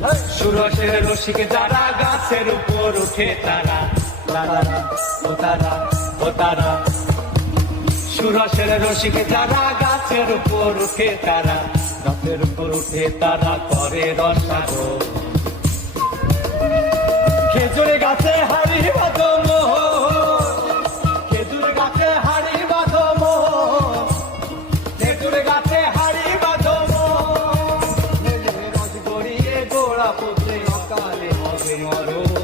সুরসের রসিক যারা গাছের উপর উঠে তারা ও তারা ও তারা সুরসের রসিক যারা গাছের উপর উঠে তারা গাছের উপর উঠে তারা করে রসালো খেজুর গাছে হাড়ি বাঁধো খেজুর গাছে হাড়ি বাঁধো খেজুর গাছে হাড়ি বাঁধো রস গড়িয়ে গোড়া পুঁতে অকালে হবে মরণ